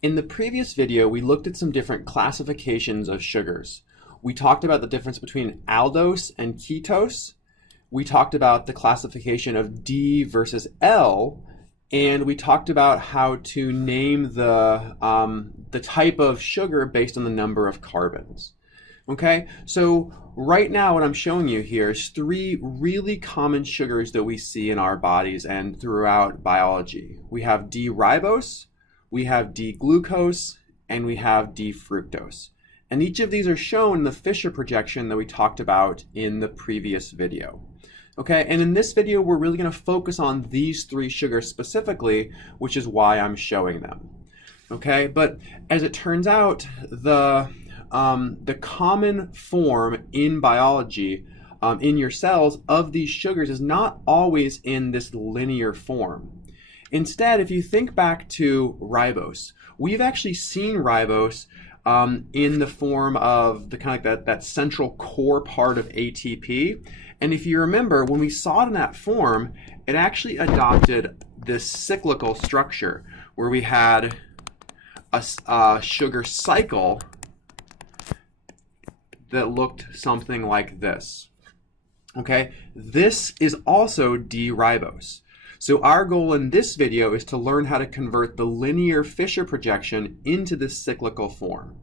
In the previous video, we looked at some different classifications of sugars. We talked about the difference between aldose and ketose. We talked about the classification of D versus L, and we talked about how to name the type of sugar based on the number of carbons. Okay, so right now what I'm showing you here is three really common sugars that we see in our bodies and throughout biology. We have D-ribose, we have D-glucose, and we have D-fructose. And each of these are shown in the Fisher projection that we talked about in the previous video. Okay, and in this video, we're really going to focus on these three sugars specifically, which is why I'm showing them. Okay, but as it turns out, the common form in biology, in your cells, of these sugars is not always in this linear form. Instead, if you think back to ribose, we've actually seen ribose in the form of the kind of that central core part of ATP. And if you remember, when we saw it in that form, it actually adopted this cyclical structure where we had a sugar cycle that looked something like this. Okay, this is also D-ribose. So our goal in this video is to learn how to convert the linear Fisher projection into this cyclical form.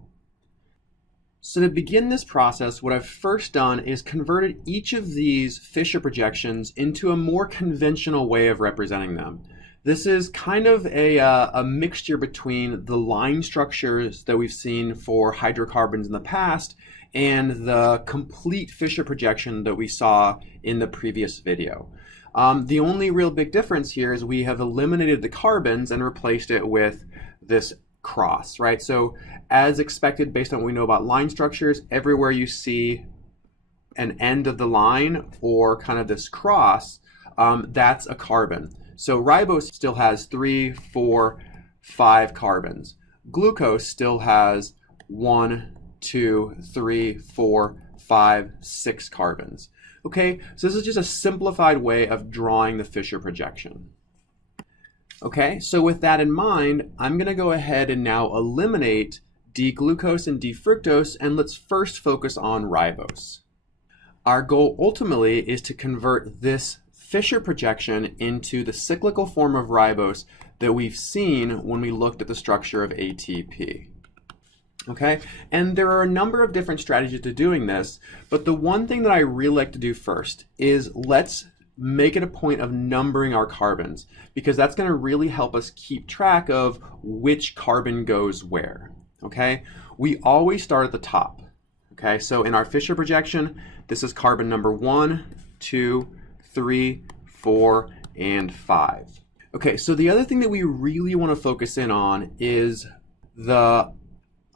So to begin this process, what I've first done is converted each of these Fisher projections into a more conventional way of representing them. This is kind of a mixture between the line structures that we've seen for hydrocarbons in the past and the complete Fisher projection that we saw in the previous video. The only real big difference here is we have eliminated the carbons and replaced it with this cross, right? So as expected, based on what we know about line structures, everywhere you see an end of the line or kind of this cross, that's a carbon. So ribose still has 3, 4, 5 carbons. Glucose still has 1, 2, 3, 4, 5, 6 carbons. Okay, so this is just a simplified way of drawing the Fisher projection. Okay, so with that in mind, I'm going to go ahead and now eliminate D-glucose and D-fructose, and let's first focus on ribose. Our goal ultimately is to convert this Fisher projection into the cyclical form of ribose that we've seen when we looked at the structure of ATP. Okay, and there are a number of different strategies to doing this, but the one thing that I really like to do first is let's make it a point of numbering our carbons, because that's going to really help us keep track of which carbon goes where. Okay, we always start at the top. Okay, so in our Fisher projection, this is carbon number 1, 2, 3, 4, and 5. Okay, so the other thing that we really want to focus in on is the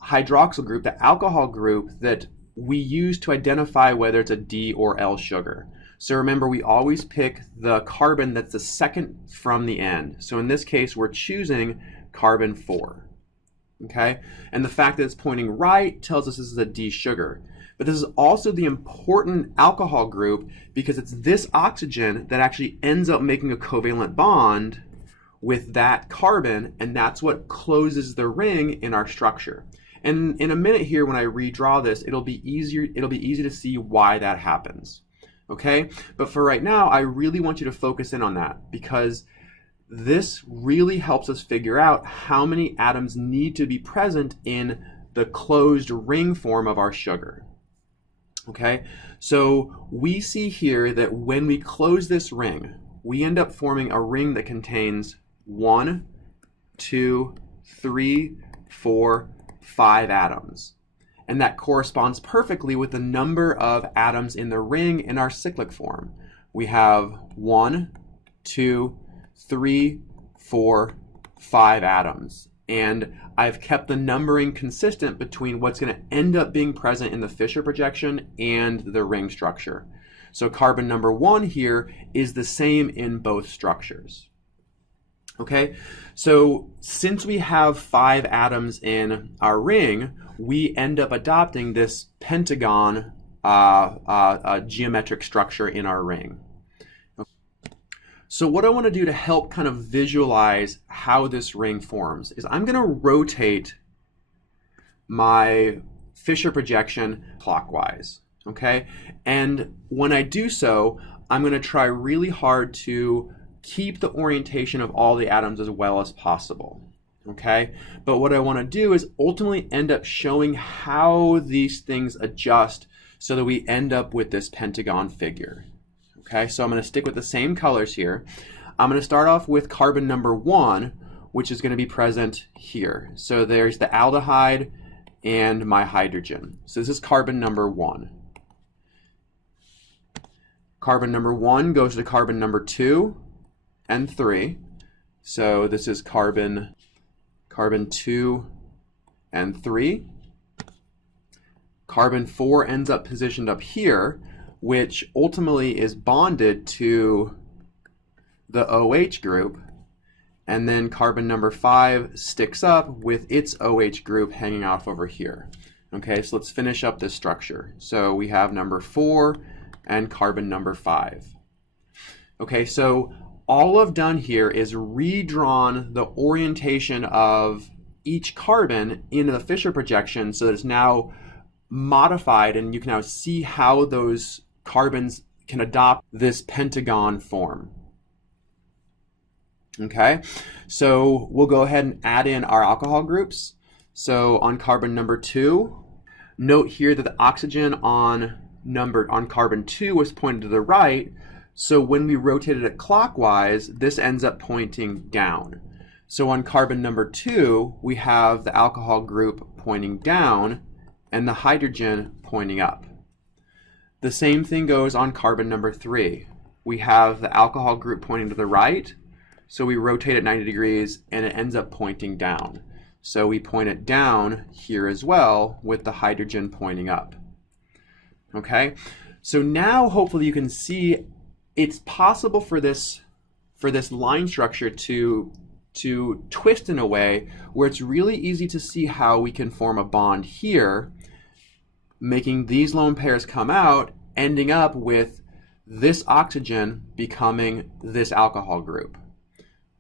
hydroxyl group, the alcohol group that we use to identify whether it's a D or L sugar. So remember, we always pick the carbon that's the second from the end. So in this case, we're choosing carbon 4. Okay, and the fact that it's pointing right tells us this is a D sugar. But this is also the important alcohol group because it's this oxygen that actually ends up making a covalent bond with that carbon, and that's what closes the ring in our structure. And in a minute here, when I redraw this, it'll be easy to see why that happens. Okay, but for right now, I really want you to focus in on that because this really helps us figure out how many atoms need to be present in the closed ring form of our sugar. Okay, so we see here that when we close this ring, we end up forming a ring that contains 1, 2, 3, 4, 5 atoms. And that corresponds perfectly with the number of atoms in the ring in our cyclic form. We have 1, 2, 3, 4, 5 atoms. And I've kept the numbering consistent between what's going to end up being present in the Fisher projection and the ring structure. So carbon number 1 here is the same in both structures. Okay, so since we have 5 atoms in our ring, we end up adopting this pentagon geometric structure in our ring. So what I want to do to help kind of visualize how this ring forms is I'm going to rotate my Fisher projection clockwise, okay? And when I do so, I'm going to try really hard to keep the orientation of all the atoms as well as possible, okay? But what I want to do is ultimately end up showing how these things adjust so that we end up with this pentagon figure. Okay, so I'm going to stick with the same colors here. I'm going to start off with carbon number 1, which is going to be present here. So there's the aldehyde and my hydrogen. So this is carbon number 1. Carbon number 1 goes to carbon number 2 and 3. So this is carbon 2 and 3. Carbon 4 ends up positioned up here, which ultimately is bonded to the OH group, and then carbon number 5 sticks up with its OH group hanging off over here. Okay, so let's finish up this structure. So we have number 4 and carbon number 5. Okay, so all I've done here is redrawn the orientation of each carbon into the Fisher projection so that it's now modified, and you can now see how those carbons can adopt this pentagon form. Okay, so we'll go ahead and add in our alcohol groups. So on carbon number 2, note here that the oxygen on carbon 2 was pointed to the right, so when we rotated it clockwise, this ends up pointing down. So on carbon number 2, we have the alcohol group pointing down and the hydrogen pointing up. The same thing goes on carbon number 3. We have the alcohol group pointing to the right, so we rotate it 90 degrees and it ends up pointing down. So we point it down here as well with the hydrogen pointing up. Okay, so now hopefully you can see it's possible for this line structure to twist in a way where it's really easy to see how we can form a bond here, making these lone pairs come out, ending up with this oxygen becoming this alcohol group.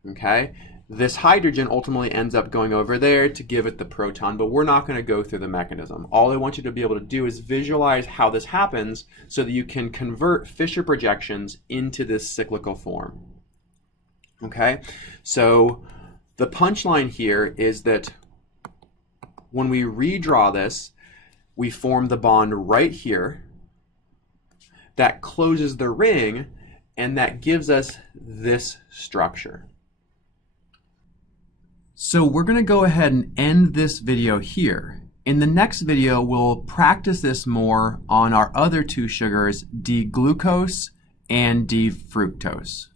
Okay, this hydrogen ultimately ends up going over there to give it the proton, but we're not going to go through the mechanism. All I want you to be able to do is visualize how this happens so that you can convert Fisher projections into this cyclical form. Okay, so the punchline here is that when we redraw this, we form the bond right here that closes the ring, and that gives us this structure. So we're going to go ahead and end this video here. In the next video, we'll practice this more on our other two sugars, D-glucose and D-fructose.